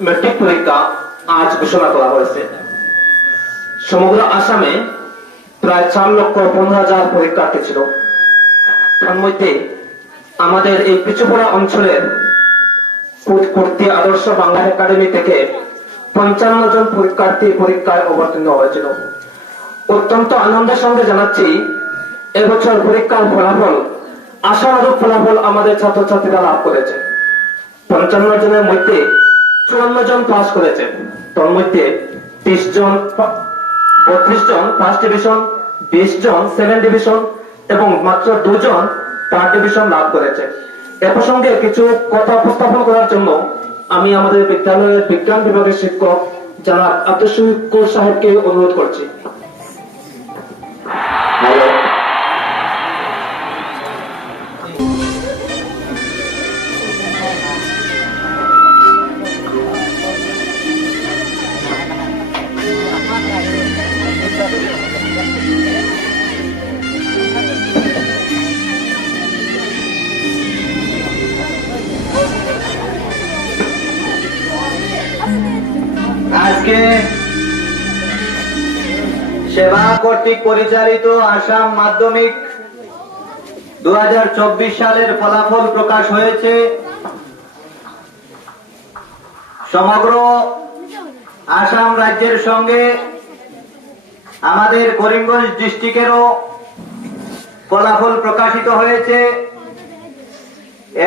Metric পরীক্ষা আজ ঘোষণা করা হয়েছে? সমগ্র আসামে প্রায় চার লক্ষ পনেরো হাজার পরীক্ষার্থী ছিল। তার মধ্যে আমাদের এই পিছুপড়া অঞ্চলের কূট- কূর্তি আদর্শ বাংলা একাডেমি থেকে পঞ্চান্ন জন পরীক্ষার্থী পরীক্ষায় অবতীর্ণ হয়েছিল। অত্যন্ত আনন্দের সঙ্গে জানাচ্ছি, এবছর পরীক্ষার ফলাফল, আশানুরূপ ফলাফল আমাদের ছাত্রছাত্রীরা লাভ করেছে। পঞ্চান্ন জনের মধ্যে চুয়ান্ন জন পাস করেছে। তার মধ্যে বিশ জন বত্রিশ জন ফার্স্ট ডিভিশন বিশ জন সেকেন্ড ডিভিশন এবং মাত্র দুজন থার্ড ডিভিশন লাভ করেছে। এ প্রসঙ্গে কিছু কথা উপস্থাপন করার জন্য আমি আমাদের বিদ্যালয়ের বিজ্ঞান বিভাগের শিক্ষক যারা আব্দুল শহীদ সাহেবকে অনুরোধ করছি। আজকে সেবা কর্তৃক পরিচালিত আসাম মাধ্যমিক দু সালের ফলাফল প্রকাশ হয়েছে। সমগ্র আসাম রাজ্যের সঙ্গে আমাদের করিমগঞ্জ ডিস্ট্রিক্টেরও ফলাফল প্রকাশিত হয়েছে।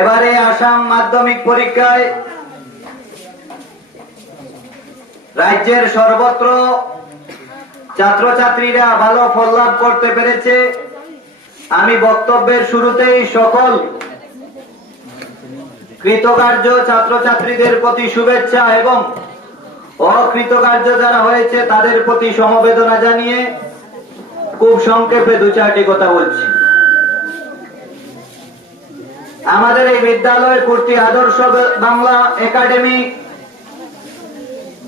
এবারে আসাম মাধ্যমিক পরীক্ষায় রাজ্যের সর্বত্র ছাত্রছাত্রীরা ভালো ফল লাভ করতে পেরেছে। আমি বক্তব্যের শুরুতেই সকল কৃতকার্য ছাত্রছাত্রীদের প্রতি শুভেচ্ছা এবং অকৃতকার্য যারা হয়েছে তাদের প্রতি সমবেদনা জানিয়ে খুব সংক্ষেপে দু চারটি কথা বলছি। আমাদের এই বিদ্যালয় কুর্তি আদর্শ বাংলা একাডেমি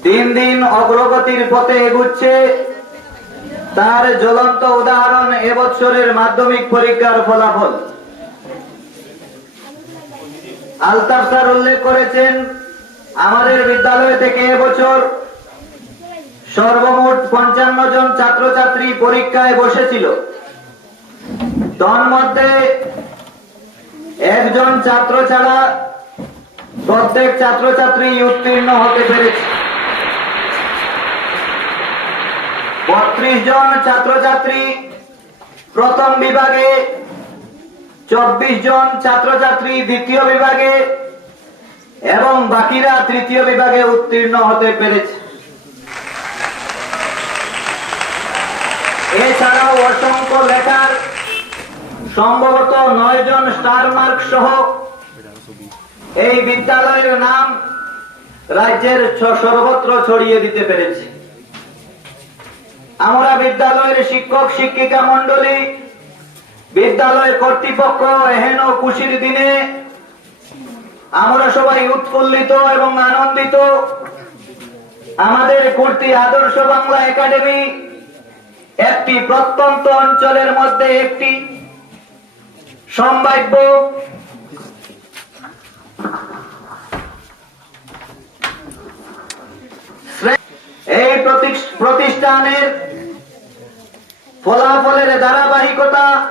দিন দিন অগ্রগতির পথে এগুচ্ছে। তার জ্বলন্ত উদাহরণ এবছরের মাধ্যমিক পরীক্ষার ফলাফল। আলতাফ স্যার উল্লেখ করেছেন, আমাদের বিদ্যালয় থেকে এবছর সর্বমোট পঞ্চান্ন জন ছাত্রছাত্রী পরীক্ষায় বসেছিল। তন্মধ্যে একজন ছাত্র ছাড়া প্রত্যেক ছাত্রছাত্রী উত্তীর্ণ হতে পেরেছে। বত্রিশ জন ছাত্রছাত্রী, প্রথম বিভাগে চব্বিশ জন ছাত্রছাত্রী দ্বিতীয় বিভাগে এবং বাকিরা তৃতীয় বিভাগে উত্তীর্ণ হতে পেরেছে। এছাড়াও অসংখ্য লেখার সম্ভবত নয় জন স্টার মার্ক সহ এই বিদ্যালয়ের নাম রাজ্যের সর্বত্র ছড়িয়ে দিতে পেরেছে। আমরা বিদ্যালয়ের শিক্ষক, শিক্ষিকা মন্ডলী বিদ্যালয় কর্তৃপক্ষ, এহেন খুশির দিনে আমরা সবাই উৎফুল্লিত এবং আনন্দিত। আমাদের কুর্তি আদর্শ বাংলা একাডেমি একটি প্রত্যন্ত অঞ্চলের মধ্যে একটি সম্ভাব্য। এই প্রতি- প্রতিষ্ঠানের ফলাফলের ধারাবাহিকতা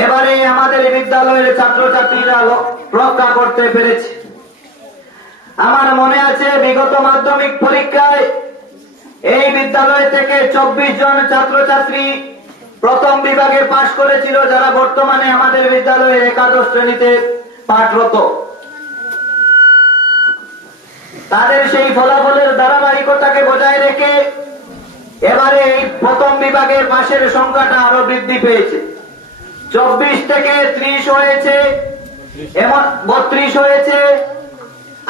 এবারে আমাদের বিদ্যালয়ের ছাত্রছাত্রীরা ল- রক্ষা করতে পেরেছে। আমার মনে আছে বিগত মাধ্যমিক পরীক্ষায় এই বিদ্যালয় থেকে চব্বিশ জন ছাত্রছাত্রী প্রথম বিভাগে পাশ করেছিল যারা বর্তমানে আমাদের বিদ্যালয়ে একাদশ শ্রেণীতে পাঠরত। তাদের সেই ফলাফলের ধারাবাহিকতাকে বজায় রেখে এবারে এই প্রথম বিভাগের পাশের সংখ্যাটা আরও বৃদ্ধি পেয়েছে। চব্বিশ থেকে ত্রিশ হয়েছে। এমন বত্রিশ হয়েছে।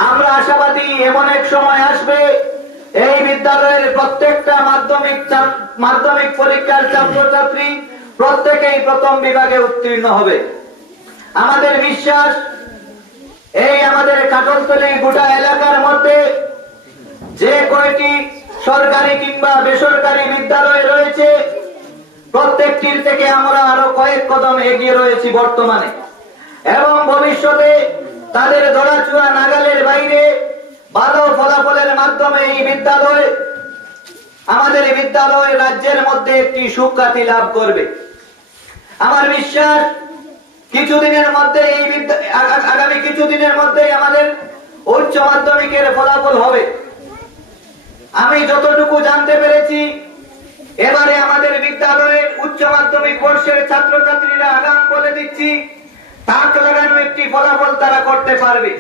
আমরা আশাবাদী এমন এক সময় আসবে। এই বিদ্যালয়ের প্রত্যেকটা মাধ্যমিক মাধ্যমিক পরীক্ষার ছাত্রছাত্রী প্রত্যেকেই প্রথম বিভাগে উত্তীর্ণ হবে। আমাদের বিশ্বাস, এই আমাদের কাটলতলি গোটা এলাকার মধ্যে যে কয়টি সরকারি কিংবা বেসরকারি বিদ্যালয় রয়েছে প্রত্যেকটির থেকে আমরা আরও কয়েক কদম এগিয়ে রয়েছি বর্তমানে। এবং ভবিষ্যতে তাদের দড়াচুয়া নাগালের বাইরে ভালো ফলাফলের মাধ্যমে এই বিদ্যালয়, আমাদের বিদ্যালয় রাজ্যের মধ্যে একটি সুখ্যাতি লাভ করবে। আমার বিশ্বাস, কিছুদিনের মধ্যে এই আগামী কিছুদিনের মধ্যে আমাদের উচ্চ মাধ্যমিকের ফলাফল হবে। আমি যতটুকু জানতে পেরেছি এবারে আমাদের বিদ্যালয়ের উচ্চ মাধ্যমিক বর্ষের ছাত্রছাত্রীরা আগাম বলে দিচ্ছি, তাক লাগানো একটি ফলাফল তারা করতে পারবে।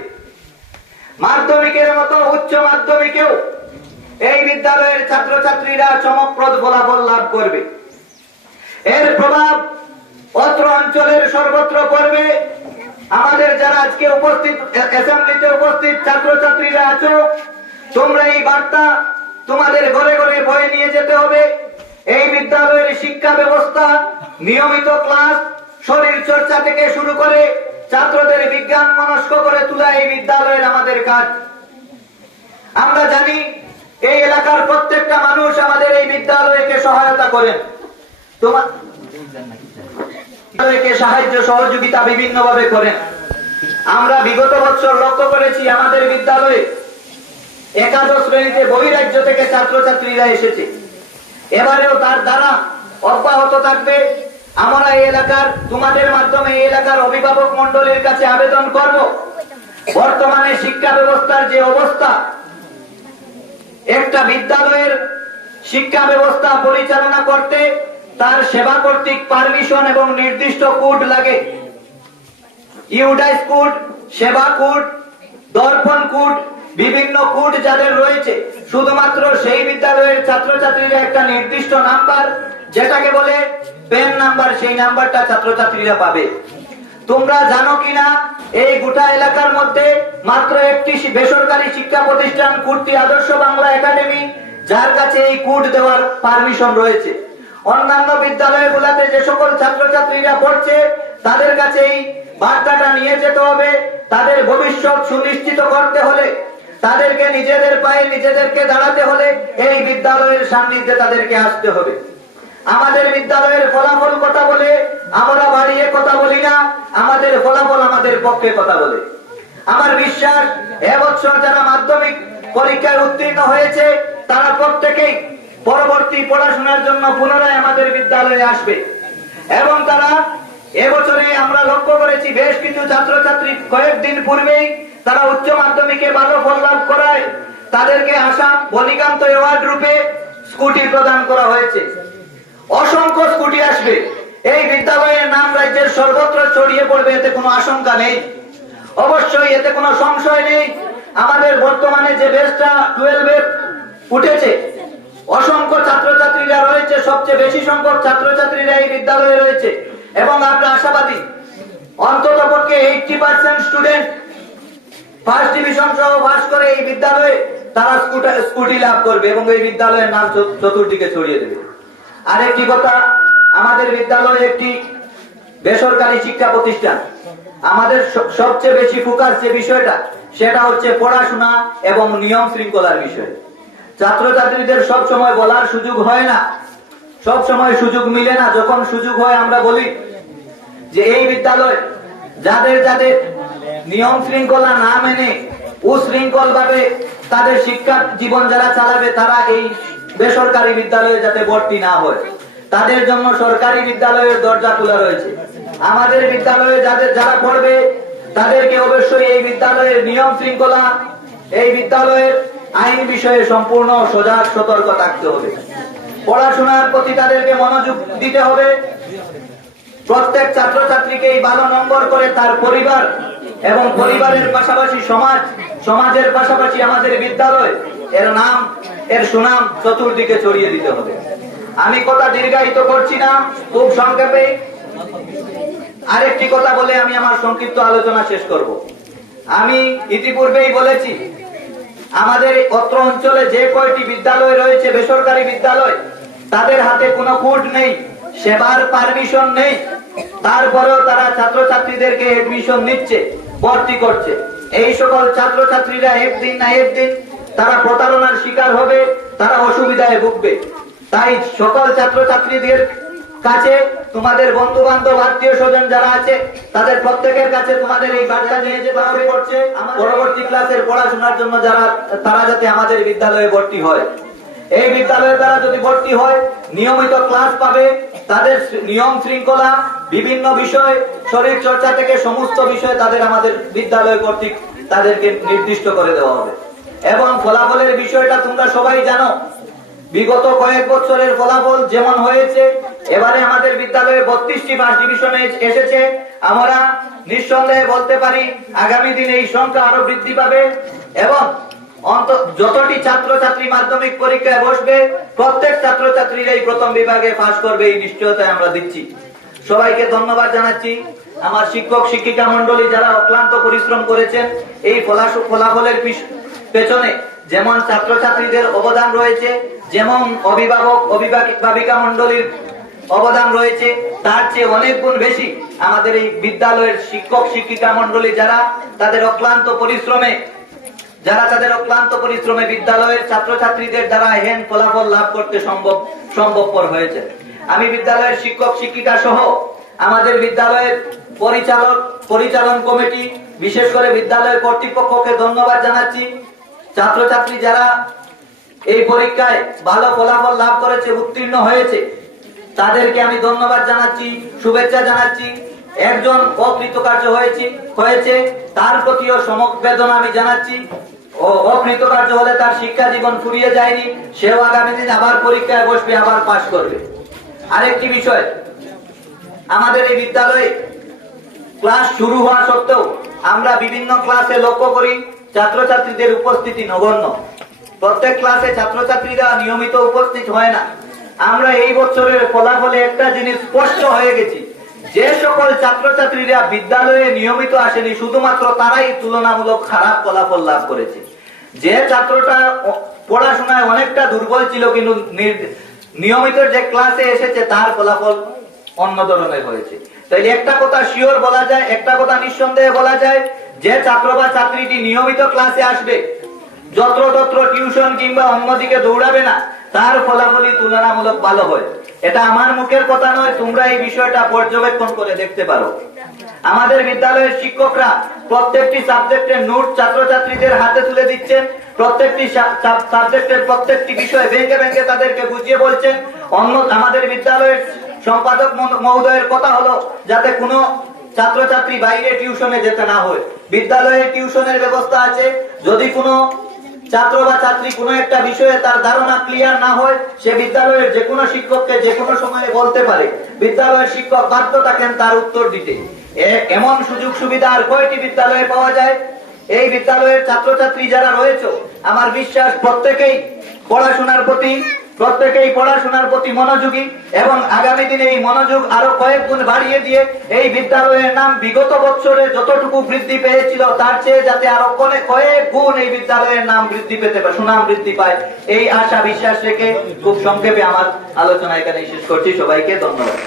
মাধ্যমিকের মতো উচ্চ মাধ্যমিকেও এই বিদ্যালয়ের ছাত্রছাত্রীরা চমকপ্রদ ফলাফল লাভ করবে। এর প্রভাব অত্র অঞ্চলের সর্বত্র পড়বে। আমাদের যারা আজকে উপস্থিত, অ্যাসেম্বলিতে উপস্থিত ছাত্রছাত্রীরা আছো, তোমরা এই বার্তা তোমাদের ঘরে ঘরে বয়ে নিয়ে যেতে হবে। এই বিদ্যালয়ের শিক্ষা ব্যবস্থা, নিয়মিত ক্লাস, শরীর চর্চা থেকে শুরু করে ছাত্রদের বিজ্ঞান মনস্ক করে তোলা এই বিদ্যালয়ের আমাদের কাজ। আমরা জানি এই এলাকার প্রত্যেকটা মানুষ আমাদের এই বিদ্যালয়কে সহায়তা করেন। তোমার সাহায্য সহযোগিতা বিভিন্ন ভাবে করেন। আমরা বিগত বছর লক্ষ্য করেছি আমাদের বিদ্যালয়ে একাদশ শ্রেণীতে বহিরাজ্য থেকে ছাত্রছাত্রীরা এসেছে। এবারেও তার দ্বারা অব্যাহত থাকবে। আমরা এই এলাকার, তোমাদের মাধ্যমে এই এলাকার অভিভাবক মন্ডলীর কাছে আবেদন করব। বর্তমানে শিক্ষা ব্যবস্থার যে অবস্থা, একটা বিদ্যালয়ের শিক্ষা ব্যবস্থা পরিচালনা করতে তার সেবা কর্তৃক পারমিশন এবং নির্দিষ্ট কোড লাগে। UDISE code, Seba code, Darpan code বিভিন্ন কোড যাদের রয়েছে, শুধুমাত্র সেই বিদ্যালয়ের ছাত্রছাত্রীরা একটা নির্দিষ্ট নাম্বার যেটাকে বলে পেন নাম্বার সেই নাম্বারটা ছাত্রছাত্রীরা পাবে। তোমরা জানো কিনা, এই গোটা এলাকার মধ্যে মাত্র একটি বেসরকারি শিক্ষা প্রতিষ্ঠান, কুর্তি আদর্শ বাংলা একাডেমি, যার কাছে এই কোড দেওয়ার পারমিশন রয়েছে। অন্যান্য বিদ্যালয়গুলোতে যে সকল ছাত্রছাত্রীরা পড়ছে, তাদের কাছে এই বার্তাটা নিয়ে যেতে হবে। তাদের ভবিষ্যৎ সুনিশ্চিত করতে হলে তাদেরকে নিজেদের পায়ে নিজেদেরকে দাঁড়াতে হলে এই বিদ্যালয়ের সান্নিধ্যে তাদেরকে আসতে হবে। আমাদের বিদ্যালয়ের ফলাফল কথা বলে, আমরা বাড়িয়ে কথা বলি না, আমাদের ফলাফল আমাদের পক্ষে কথা বলে। আমার বিশ্বাস এবছর যারা মাধ্যমিক পরীক্ষায় উত্তীর্ণ হয়েছে, তারা প্রত্যেকেই পরবর্তী পড়াশোনার জন্য পুনরায় আমাদের বিদ্যালয়ে আসবে। এবং তারা এবছরে আমরা লক্ষ্য করেছি, বেশ কিছু ছাত্রছাত্রী কয়েকদিন পূর্বেই তারা উচ্চ মাধ্যমিকে ভালো ফল লাভ করায়। তাদেরকে আসাম বলিকান্ত অ্যাওয়ার্ড রূপে স্কুটি প্রদান করা হয়েছে। অসংখ্য স্কুটি আসবে। এই বিদ্যালয়ের নাম রাজ্যের সর্বত্র ছড়িয়ে পড়বে, এতে কোনো আশঙ্কা নেই। অবশ্যই এতে কোনো সংশয় নেই। আমাদের বর্তমানে যে বেসটা টুয়েলভে উঠেছে, অসংখ্য ছাত্রছাত্রীরা রয়েছে, সবচেয়ে বেশি সংখ্যক ছাত্রছাত্রীরা এই বিদ্যালয়ে রয়েছে। এবং আমরা আশাবাদী অন্তত পক্ষে eighty percent student first division সহ পাস করে এই বিদ্যালয়ে তারা স্কুটা- লাভ করবে এবং এই বিদ্যালয়ের নাম চতুর্দিকে ছড়িয়ে দেবে। আরেকটি কথা, আমাদের বিদ্যালয় একটি বেসরকারি শিক্ষা প্রতিষ্ঠান। আমাদের সবচেয়ে বেশি ফোকাস যে বিষয়টা, সেটা হচ্ছে পড়াশোনা এবং নিয়ম শৃঙ্খলার বিষয়। ছাত্রছাত্রীদের সব সময় বলার সুযোগ হয় না সব সময় সুযোগ মিলে না। যখন সুযোগ হয় আমরা বলি যে এই বিদ্যালয় যাদের যাদের নিয়ম শৃঙ্খলা না মেনে উশৃঙ্খল ভাবে তাদের শিক্ষা জীবন যারা চালাবে, তারা এই বেসরকারি বিদ্যালয়ে যাতে ভর্তি না হয়। তাদের জন্য সরকারি বিদ্যালয়ের দরজা খোলা রয়েছে। আমাদের বিদ্যালয়ে যাদের যারা পড়বে, তাদেরকে অবশ্যই এই বিদ্যালয়ের নিয়ম শৃঙ্খলা, এই বিদ্যালয়ের আইন বিষয়ে সম্পূর্ণ সজাগ সতর্ক থাকতে হবে। পড়াশোনার প্রতি তাদেরকে মনোযোগ দিতে হবে। প্রত্যেক ছাত্রছাত্রীকে ভালো নম্বর করে তার পরিবার এবং পরিবারের পাশাপাশি সমাজ, সমাজের পাশাপাশি আমাদের বিদ্যালয়, এর নাম, এর সুনাম চতুর্দিকে ছড়িয়ে দিতে হবে। আমি কথা দীর্ঘায়িত করছি না, খুব সংক্ষেপে। আরেকটি কথা বলে আমি আমার সংক্ষিপ্ত আলোচনা শেষ করব। আমি ইতিপূর্বেই বলেছি, আমাদের অত্র অঞ্চলে যে কয়টি বিদ্যালয় রয়েছে, বেসরকারি বিদ্যালয়, তাদের হাতে কোনো কোড নেই, সেবার পারমিশন নেই। তারপরেও তারা ছাত্রছাত্রীদেরকে এডমিশন নিচ্ছে। ভর্তি করছে। এই সকল ছাত্রছাত্রীরা একদিন না একদিন তারা প্রতারণার শিকার হবে, তারা অসুবিধায় ভুগবে। তাই সকল ছাত্রছাত্রীদের কাছে তোমাদের বন্ধু বান্ধব আত্মীয় স্বজন যারা আছে, তাদের প্রত্যেকের কাছে তোমাদের এই বার্তা নিয়ে যেতে হবে। করছে পরবর্তী ক্লাসের পড়াশোনার জন্য যারা, তারা যাতে আমাদের বিদ্যালয়ে ভর্তি হয়। এই বিদ্যালয়ের দ্বারা যদি ভর্তি হয় নিয়মিত ক্লাস পাবে, তাদের নিয়ম শৃঙ্খলা, বিভিন্ন বিষয়, শরীর চর্চা থেকে সমস্ত বিষয় তাদের আমাদের বিদ্যালয় কর্তৃক তাদেরকে নির্দিষ্ট করে দেওয়া হবে। এবং ফলাফলের বিষয়টা তোমরা সবাই জানো, বিগত কয়েক বছরের ফলাফল যেমন হয়েছে, এবারে আমাদের বিদ্যালয়ে বত্রিশটি ফার্স্ট ডিভিশনে এসেছে। আমরা নিঃসন্দেহে বলতে পারি, আগামী দিনে এই সংখ্যা আরও বৃদ্ধি পাবে এবং যতটি ছাত্রছাত্রী মাধ্যমিক পরীক্ষায় বসবে, প্রত্যেক ছাত্রছাত্রীর এই প্রথম বিভাগে পাস করবে এই নিশ্চয়তায় আমরা দিচ্ছি। সবাইকে ধন্যবাদ জানাচ্ছি। আমার শিক্ষক, শিক্ষিকা মন্ডলী যারা অক্লান্ত পরিশ্রম করেছেন, এই ফলাফলের পেছনে যেমন ছাত্রছাত্রীদের অবদান রয়েছে, যেমন অভিভাবক অভিভাবিকা মন্ডলীর অবদান রয়েছে, তার চেয়ে অনেক গুণ বেশি আমাদের এই বিদ্যালয়ের শিক্ষক, শিক্ষিকা মন্ডলী যারা, তাদের অক্লান্ত পরিশ্রমে যারা তাদের অক্লান্ত পরিশ্রমে বিদ্যালয়ের ছাত্রছাত্রীদের দ্বারা হেন ফলাফল লাভ করতে সম্ভব, সম্ভবপর হয়েছে। আমি বিদ্যালয়ের শিক্ষক, শিক্ষিকা সহ আমাদের বিদ্যালয়ের পরিচালক, পরিচালন কমিটি, বিশেষ করে বিদ্যালয়ের কর্তৃপক্ষকে ধন্যবাদ জানাচ্ছি। ছাত্রছাত্রী যারা এই পরীক্ষায় ভালো ফলাফল লাভ করেছে, উত্তীর্ণ হয়েছে, তাদেরকে আমি ধন্যবাদ জানাচ্ছি, শুভেচ্ছা জানাচ্ছি। একজন অকৃতকার্য হয়েছে হয়েছে, তার প্রতিও সমবেদনা আমি জানাচ্ছি। ও অকৃতকার্য হলে তার শিক্ষা জীবন ফুরিয়ে যায়নি, সেও আগামী দিন আবার পরীক্ষায় বসবে, আবার পাশ করবে। আরেকটি বিষয়, আমাদের এই বিদ্যালয়ে ক্লাস শুরু হওয়া সত্ত্বেও আমরা বিভিন্ন ক্লাসে লক্ষ্য করি, ছাত্রছাত্রীদের উপস্থিতি নগণ্য। প্রত্যেক ক্লাসে ছাত্রছাত্রীরা নিয়মিত উপস্থিত হয় না। আমরা এই বছরের ফলাফলে একটা জিনিস স্পষ্ট হয়ে গেছি, যে সকল ছাত্রছাত্রীরা বিদ্যালয়ে নিয়মিত আসেনি, শুধুমাত্র তারাই তুলনামূলক খারাপ ফলাফল লাভ করেছে। যে ছাত্রটা পড়াশোনায় অনেকটা দুর্বল ছিল, কিন্তু নিয়মিত যে ক্লাসে এসেছে, তার ফলাফল অন্য ধরনের হয়েছে। তাই একটা কথা শিওর বলা যায়, একটা কথা নিঃসন্দেহে বলা যায়, যে ছাত্র বা ছাত্রীটি নিয়মিত ক্লাসে আসবে, যত্রতত্র টিউশন কিংবা অন্যদিকে দৌড়াবে না, তার ফলাফলই তুলনামূলক ভালো হয়। এটা আমার মুখের কথা নয়, তোমরা এই বিষয়টা পর্যবেক্ষণ করে দেখতে পারো। আমাদের বিদ্যালয়ের শিক্ষকরা প্রত্যেকটি সাবজেক্টের নোট ছাত্রছাত্রীদের হাতে তুলে দিচ্ছেন। প্রত্যেকটি সাবজেক্টের প্রত্যেকটি বিষয় ভেঙে ভেঙে তাদেরকে বুঝিয়ে বলছেন। অন্য, আমাদের বিদ্যালয়ের সম্পাদক মহোদয়ের কথা হলো যাতে কোনো ছাত্রছাত্রী বাইরে টিউশনে যেতে না হয়। বিদ্যালয়ে টিউশনের ব্যবস্থা আছে। যদি কোনো ছাত্র বা ছাত্রী কোনো একটা বিষয়ে তার ধারণা ক্লিয়ার না হয়, সে বিদ্যালয়ের যে কোনো শিক্ষককে যে কোনো সময়ে বলতে পারে। বিদ্যালয়ের শিক্ষক বাধ্য থাকেন তার উত্তর দিতে। এমন সুযোগ সুবিধা আর কয়টি বিদ্যালয়ে পাওয়া যায়? এই বিদ্যালয়ের ছাত্রছাত্রী যারা রয়েছে, আমার বিশ্বাস প্রত্যেকেই পড়াশোনার প্রতি, প্রত্যেকেই পড়াশোনার প্রতি মনোযোগী এবং আগামী দিনে এই মনোযোগ আরও কয়েক গুণ বাড়িয়ে দিয়ে এই বিদ্যালয়ের নাম বিগত বছরে যতটুকু বৃদ্ধি পেয়েছিল, তার চেয়ে যাতে আরও কয়েক গুণ এই বিদ্যালয়ের নাম বৃদ্ধি পেতে পারে, সুনাম বৃদ্ধি পায়, এই আশা বিশ্বাস রেখে খুব সংক্ষেপে আমার আলোচনা এখানে শেষ করছি। সবাইকে ধন্যবাদ।